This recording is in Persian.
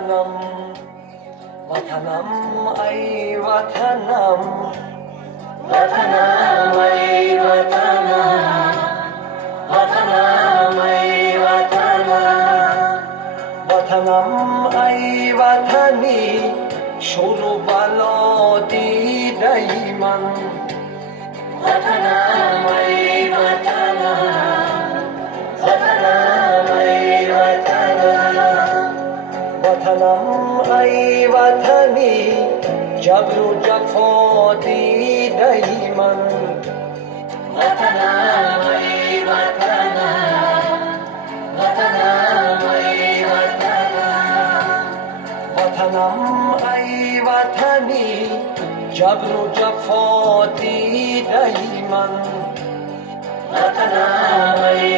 وطنم وطنم ای وطنم وطنم ای وطنم وطنم ای وطنم وطنم ای وطنی شور و بلا دیده ای من وطنم ای وطنم وطنم ای وطنم وطنم ای وطنی جبر و جفا دیده ای من وطنم ای وطنم وطنم ای وطنم وطنم ای وطنی جبر و جفا دیده ای من وطنم ای